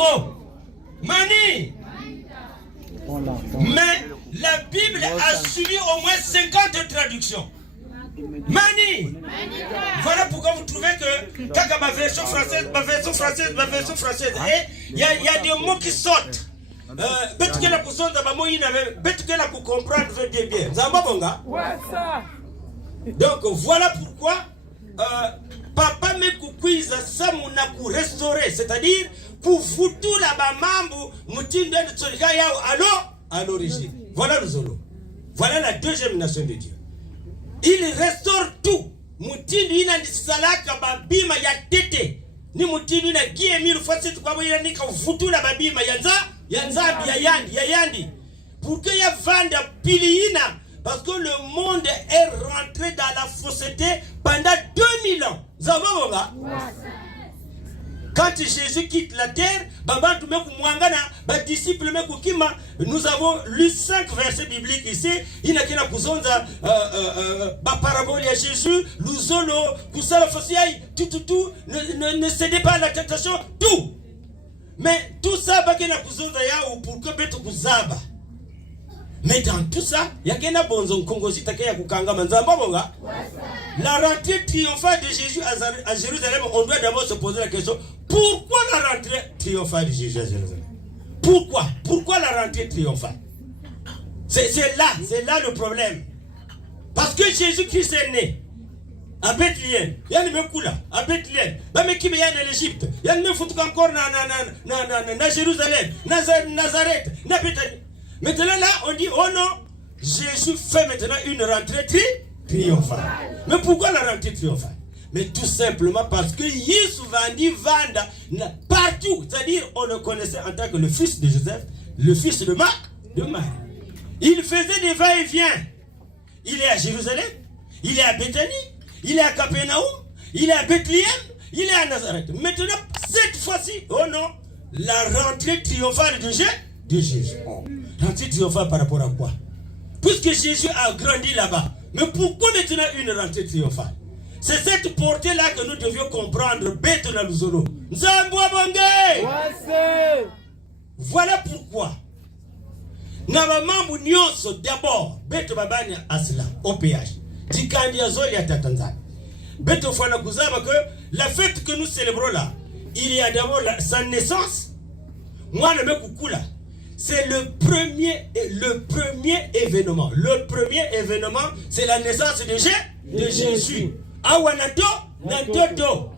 Congo. Mani. Mais la Bible a suivi au moins 50 traductions. Mani. Voilà pourquoi vous trouvez que quand ma version française, et il y a des mots qui sortent. Betuke la kusonza ba moyi na betuke la comprendre veut dire bien. Zamba bonga. Donc voilà pourquoi papa me kukwiza samuna ku restaurer, c'est-à-dire pour foutu la ba mambo mutindo de tsolika yao à l'origine. Voilà le Zolo. Voilà la deuxième nation de Dieu. Il restaure tout. Mutindo ina ndisalaka babima ya tete. Ni mutindo ina gie milu fasi tu kwa moyi ni ka foutu la babima Yanzabi, Yayandi. Pour qu'il y ait vanda piliina. Parce que le monde est rentré dans la fausseté pendant 2000 ans. Quand Jésus quitte la terre, nous avons lu 5 versets bibliques ici. Il n'a qu'à kuzonza parabole à Jésus, l'uzolo, kusala fosiai, tout, ne cédez pas à la tentation, tout. Mais tout ça, pour que beto kuzaba. Mais dans tout ça, il y a qu'un bonzon Kongosi Takaya Kukanga Manzamba Bonga. La rentrée triomphale de Jésus à Jérusalem, on doit d'abord se poser la question, pourquoi la rentrée triomphale de Jésus à Jérusalem? Pourquoi la rentrée triomphale? C'est là le problème. Parce que Jésus-Christ est né à Bethléem, il y a le Kula, à Bethléem, il y a l'Égypte, il y a le foot encore na Jérusalem, Nazareth, na Bethléem. Maintenant là, on dit, oh non, Jésus fait maintenant une rentrée triomphale. Mais pourquoi la rentrée triomphale? Mais tout simplement parce que Yesu Vandi Vanda, partout, c'est-à-dire on le connaissait en tant que le fils de Joseph, le fils de Marie. Il faisait des va-et-vient. Il est à Jérusalem, il est à Bethanie, il est à Capernaum, il est à Bethléem, il est à Nazareth. Maintenant, cette fois-ci, oh non, la rentrée triomphale de Jésus. Rentrée triomphale par rapport à quoi? Puisque Jésus a grandi là-bas. Mais pourquoi maintenant une rentrée triomphale? C'est cette portée-là que nous devions comprendre. Voilà pourquoi. D'abord, Beto Babani Asla, OPH. Tikandiazoli à Tanzanie. Beto Fana Kuzama que la fête que nous célébrons là, il y a d'abord sa naissance. Moi, le mec Kukula. C'est le premier événement. Le premier événement, c'est la naissance de Jésus. Awanato, Nantoto.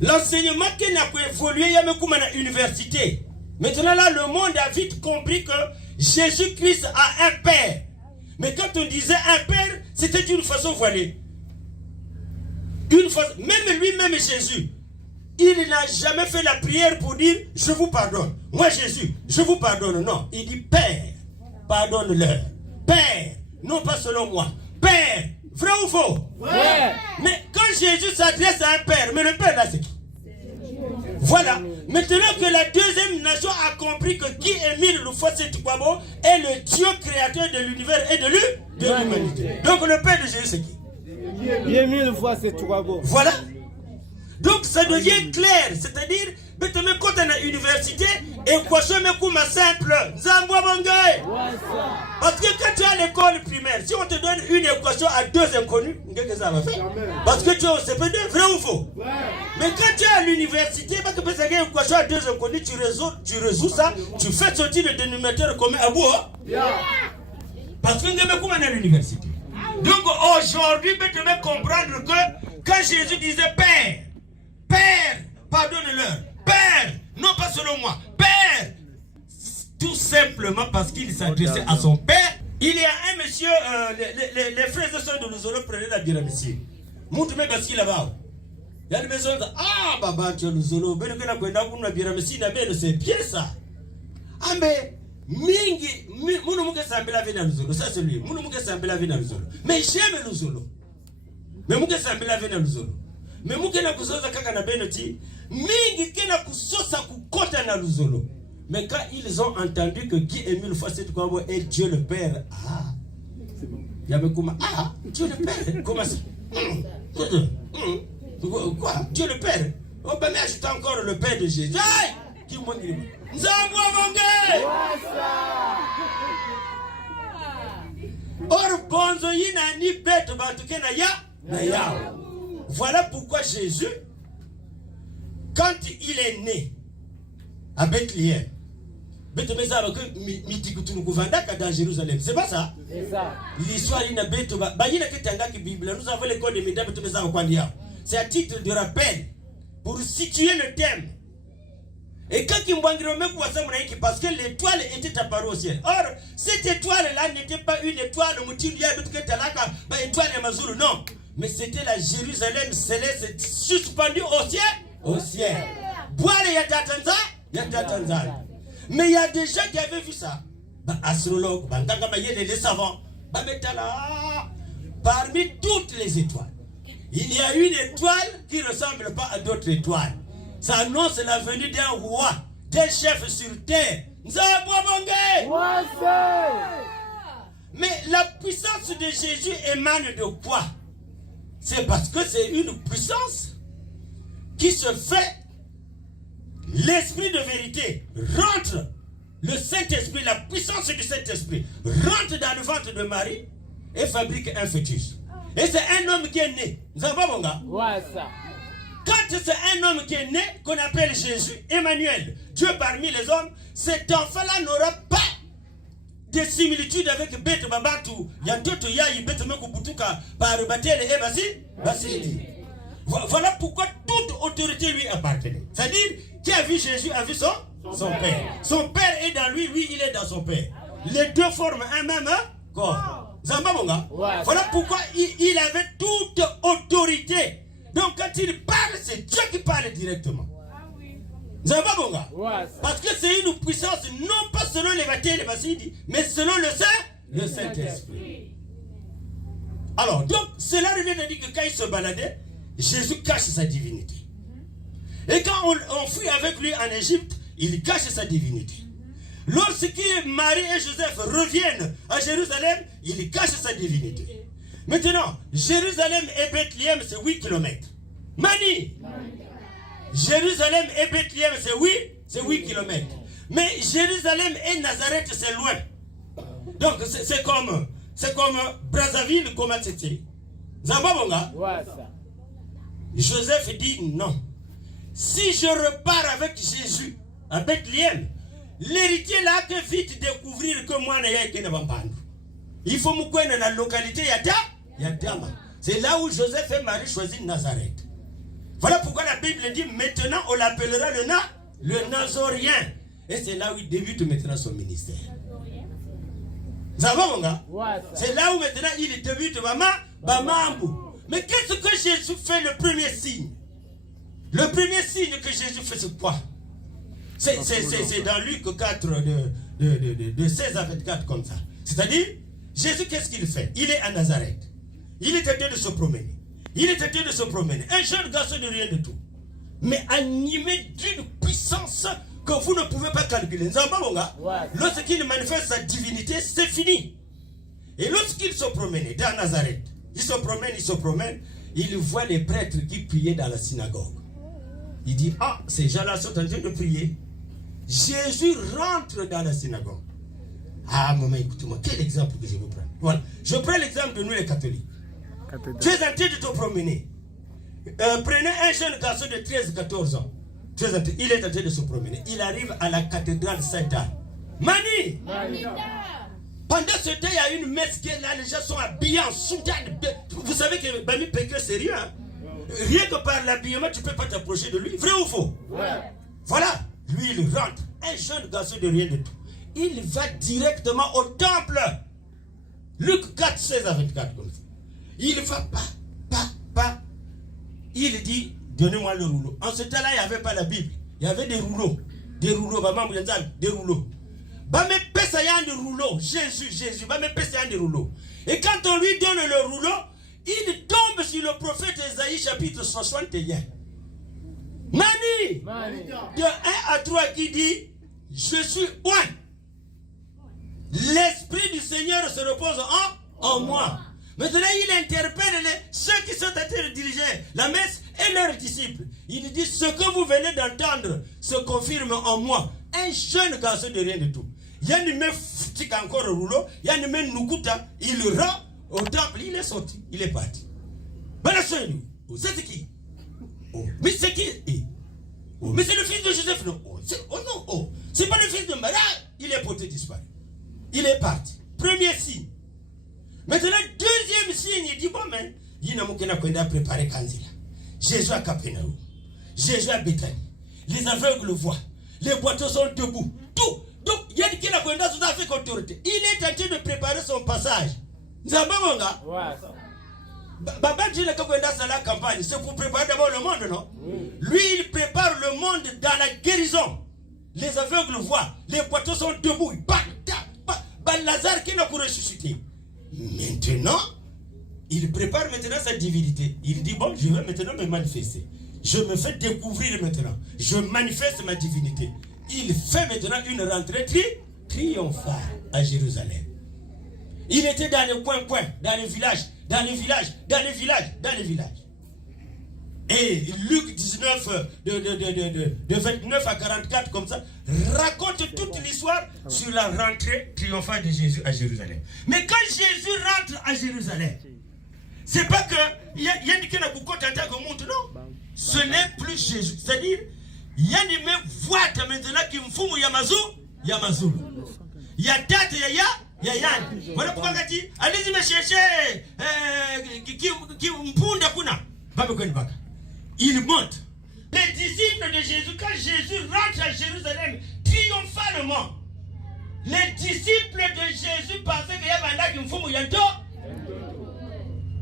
L'enseignement qui n'a pas évolué, il y a même comme à l'université. Maintenant là, le monde a vite compris que Jésus-Christ a un père. Mais quand on disait un père, c'était d'une façon voilée. Même lui-même Jésus, il n'a jamais fait la prière pour dire « Je vous pardonne ». Moi Jésus, je vous pardonne. Non, il dit « Père, pardonne-leur ». Père, non pas selon moi. Père, vrai ou faux? Ouais. Mais quand Jésus s'adresse à un père, mais le père là c'est qui? Voilà. Maintenant que la deuxième nation a compris que qui Émile Lufose Tukwabo est le Dieu créateur de l'univers et de l'humanité. Donc le père de Jésus c'est qui? Émile Lufose Tukwabo. Voilà. Donc ça devient clair, c'est-à-dire, quand on est à l'université, équation est simple. Parce que quand tu es à l'école primaire, si on te donne une équation à deux inconnus, qu'est-ce que ça va faire? Parce que tu es au CP2, vrai ou faux? Mais quand tu es à l'université, parce que tu as une équation à deux inconnus, tu résous ça, tu fais sortir le dénominateur commun à bout. Parce que tu es à l'université. Donc aujourd'hui, tu peux comprendre que quand Jésus disait Père, Père, pardonne-leur. Père, non pas selon moi. Père, tout simplement parce qu'il s'adressait à son père. Il y a un monsieur, les frères et sœurs de Luzolo prenaient la biramessie. Montre-moi parce qu'il là-bas. Il y a une maison de Baba, tu es Luzolo. C'est bien ça. Ah, mais, Mingi, Mounouke Sambela vient à Luzolo. Ça, c'est lui. Mounouke Sambela vient à Luzolo. Mais j'aime Luzolo. Mais Mouke Sambela vient à Luzolo. Mais Moukena Kusosa Kaka na Benoti, Mingi Kena Kusosa Kukota na Luzolo. Mais quand ils ont entendu que Guy Émile Lufose Tukwabo est Dieu le Père, il y avait comment? Dieu le Père, comment ça? Quoi? Dieu le Père? On peut ajouter encore le père de Jésus. Aïe! Qui m'a dit? Nzambo Bonge! Or, bonzo yina ni bête batuke na ya, na ya. Voilà pourquoi Jésus, quand il est né à Bethléem, dans Jérusalem, c'est pas ça? C'est ça. L'histoire il nous avons l'école de Médab. C'est à titre de rappel pour situer le thème. Et quand il parce que l'étoile était apparue au ciel. Or, cette étoile-là n'était pas une étoile, non. Mais c'était la Jérusalem céleste suspendue au ciel. Au ciel. Mais il y a des gens qui avaient vu ça. Astrologues, les savants. Parmi toutes les étoiles, il y a une étoile qui ne ressemble pas à d'autres étoiles. Ça annonce la venue d'un roi, d'un chef sur terre. Mais la puissance de Jésus émane de quoi? C'est parce que c'est une puissance qui se fait. L'esprit de vérité rentre, le Saint-Esprit, la puissance du Saint-Esprit rentre dans le ventre de Marie et fabrique un fœtus. Et c'est un homme qui est né. Vous savez pas, mon gars? Quand c'est un homme qui est né, qu'on appelle Jésus, Emmanuel, Dieu parmi les hommes, cet enfant-là n'aura pas de similitude avec Beth Babatou, Yantoto Yaï, Beth Mekobutuka, par Batel et Basili. Voilà pourquoi toute autorité lui appartenait. C'est-à-dire, qui a vu Jésus a vu son père. Son père est dans lui, lui il est dans son père. Les deux forment un même corps. Zambabonga. Voilà pourquoi il avait toute autorité. Donc quand il parle, c'est Dieu qui parle directement. Zambabonga. Parce que c'est une puissance non pas selon les batailles et les basidi, mais selon le Saint-Esprit. Alors, donc, cela revient à dire que quand il se baladait, Jésus cache sa divinité. Et quand on fuit avec lui en Égypte, il cache sa divinité. Lorsque Marie et Joseph reviennent à Jérusalem, il cache sa divinité. Maintenant, Jérusalem et Bethléem, c'est 8 km. Mani! Jérusalem et Bethléem, c'est 8 km. Mais Jérusalem et Nazareth, c'est loin. Donc, c'est comme Brazzaville, comme c'était. Zambabonga? Joseph dit non. Si je repars avec Jésus à Bethléem, l'héritier là que vite découvrir que moi il faut me connaître dans la localité Yadama. C'est là où Joseph et Marie choisissent Nazareth. Voilà pourquoi la Bible dit maintenant on l'appellera le Nazorien. Et c'est là où il débute maintenant son ministère. C'est là où maintenant il débute Bamambu. Mais qu'est-ce que Jésus fait le premier signe? Le premier signe que Jésus fait, c'est quoi? C'est dans Luc 4, de 16 à 24, comme ça. C'est-à-dire, Jésus, qu'est-ce qu'il fait? Il est à Nazareth. Il est tenté de se promener. Un jeune garçon de rien du tout. Mais animé d'une puissance que vous ne pouvez pas calculer. Lorsqu'il manifeste sa divinité, c'est fini. Et lorsqu'il se promenait dans Nazareth, il se promène, il voit les prêtres qui priaient dans la synagogue. Il dit, ah, ces gens-là sont en train de prier. Jésus rentre dans la synagogue. Ah, maman, écoute-moi, quel exemple que je vous prends? Voilà, je prends l'exemple de nous les catholiques. Tu es en train de te promener. Prenez un jeune garçon de 13-14 ans. Il est en train de se promener. Il arrive à la cathédrale Sainte-Anne. Mani! Pendant ce temps, il y a une messe qui est là, les gens sont habillés en soutane. Vous savez que Bami Pékin, c'est sérieux. Hein? Rien que par l'habillement, tu ne peux pas t'approcher de lui. Vrai ou faux? Voilà. Lui, il rentre. Un jeune garçon de rien de tout. Il va directement au temple. Luc 4, 16 à 24, comme ça. Il va pas. Il dit, donnez-moi le rouleau. En ce temps-là, il n'y avait pas la Bible. Il y avait des rouleaux. Des rouleaux. Jésus. Et quand on lui donne le rouleau, il tombe sur le prophète Esaïe chapitre 61. Mani! De 1 à 3 qui dit, je suis oint. L'esprit du Seigneur se repose en moi. Maintenant, il interpelle ceux qui sont en train de diriger la messe et leurs disciples. Il dit, ce que vous venez d'entendre se confirme en moi. Un jeune garçon de rien du tout. Yanime tika encore au rouleau, Yanime Nukuta, il rend au temple, il est sorti, il est parti. C'est qui? Oh, mais c'est qui? Oh, mais c'est le fils de Joseph, non? Oh non, oh, c'est pas le fils de Marie. Il est porté disparu. Il est parti. Premier signe. Maintenant, deuxième signe, il dit, bon, mais, il n'a préparé Kanzila. Jésus à Capernaum. Jésus à Bethanie. Les aveugles voient. Les boiteux sont debout. Tout. Donc, il y a qui n'a pas avec autorité. Il est en train de préparer son passage. Nzabonga. Baba dit que la campagne, c'est pour préparer d'abord le monde, non? Lui, il prépare le monde dans la guérison. Les aveugles voient. Les boiteux sont debout. Lazare qui n'a pas ressuscité. Maintenant, il prépare maintenant sa divinité. Il dit, bon, je vais maintenant me manifester. Je me fais découvrir maintenant. Je manifeste ma divinité. Il fait maintenant une rentrée triomphale à Jérusalem. Il était dans les coins, dans les villages. Et Luc 19, de 29 à 44, comme ça, raconte toute l'histoire sur la rentrée triomphale de Jésus à Jérusalem. Mais quand Jésus rentre à Jérusalem, c'est pas que il y a des gens qui ont beaucoup non. Ce n'est plus Jésus. C'est-à-dire, il y a des voix maintenant qui me font Yamazou. Il y a Tate, il y a Yann. Voilà pourquoi il dit, allez-y me chercher qui mpunda kuna. Il monte. Les disciples de Jésus, quand Jésus rentre à Jérusalem triomphalement, les disciples de Jésus pensaient qu'il y avait un qui me font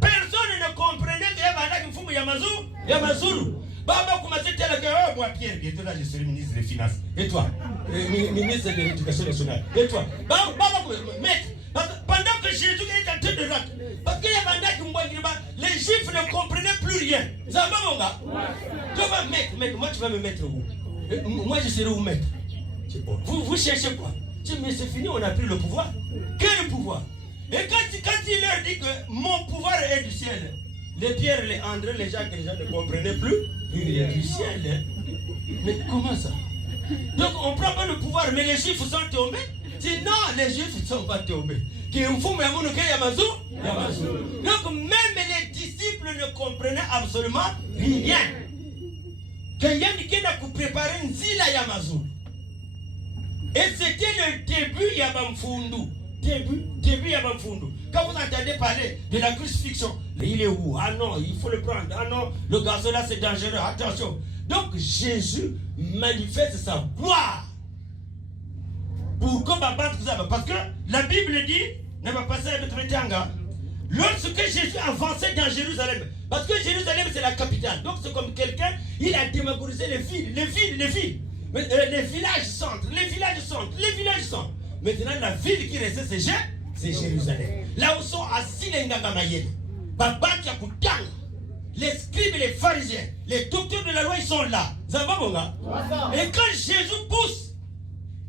personne ne comprenait qu'il y avait un qui me font Yamazou. Baba commençait à dire que moi Pierre, bientôt là je serai ministre des Finances. Et toi, ministre de l'Éducation nationale. Et toi, Baba, maître, pendant que Jésus est en train de rentrer, parce qu'il y a les Juifs ne comprenaient plus rien. Zambabonga, tu vas mettre, moi tu vas me mettre où? Moi je serai où maître? Vous cherchez quoi? Mais c'est fini, on a pris le pouvoir. Quel pouvoir? Et quand il leur dit que mon pouvoir est du ciel, les Pierre, les André, les Jacques, les gens ne comprenaient plus. Il est du ciel. Mais comment ça? Donc on ne prend pas le pouvoir, mais les Juifs sont tombés. Sinon, les Juifs ne sont pas tombés. Donc même les disciples ne comprenaient absolument rien. Quelqu'un qui a préparé une zila Yamazou. Et c'était le début Yabamfundu. Début Yabamfundu. Quand vous entendez parler de la crucifixion, il est où? Ah non, il faut le prendre. Ah non, le garçon là c'est dangereux. Attention. Donc Jésus manifeste sa gloire. Pourquoi parce que la Bible dit, ne va pas ça lorsque Jésus avançait dans Jérusalem, parce que Jérusalem c'est la capitale, donc c'est comme quelqu'un, il a démobilisé les villes. Les villages centres. Maintenant la ville qui restait c'est Jérusalem. Là où sont assis les Ngagamayel, les scribes et les pharisiens, les docteurs de la loi, ils sont là. Et quand Jésus pousse,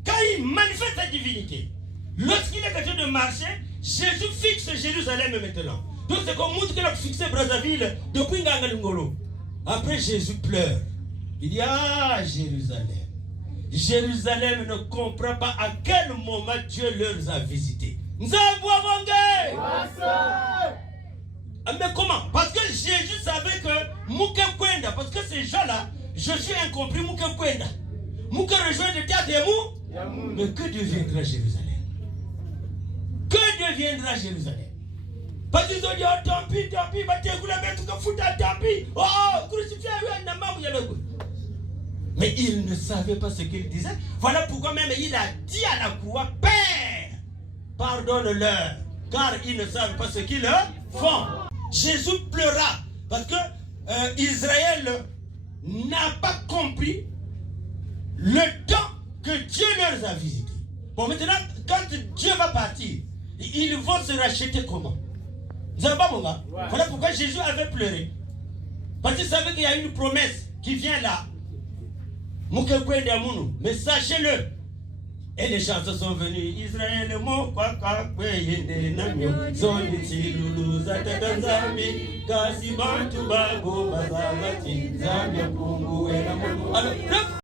quand il manifeste sa divinité, lorsqu'il est en train de marcher, Jésus fixe Jérusalem maintenant. Donc c'est comme nous qui avons fixé Brazzaville depuis Ngangalungolo. Après Jésus pleure. Il dit, ah Jérusalem. Jérusalem ne comprend pas à quel moment Dieu leur a visité. Mais comment? Parce que Jésus savait que Mouka Kwenda, parce que ces gens-là, je suis incompris, Mouka Kwenda. Mouka rejoint le théâtre de Mou. Mais que deviendra Jérusalem? Que deviendra Jérusalem? Parce qu'ils ont dit, oh tant pis, oh, crucifié, mais il ne savait pas ce qu'il disait. Voilà pourquoi même il a dit à la croix, Père, pardonne-leur, car ils ne savent pas ce qu'ils font. Jésus pleura parce que Israël n'a pas compris le temps que Dieu leur a visité. Bon, maintenant, quand Dieu va partir, ils vont se racheter comment? Voilà pourquoi Jésus avait pleuré. Parce qu'il savait qu'il y a une promesse qui vient là. Mais sachez-le, Et les chansons sont venues. Israël mo kwaka kweyende namyo zoni chilulu zatata zambi kasi bantu bago bazabati zambia pungu wela mo. Alors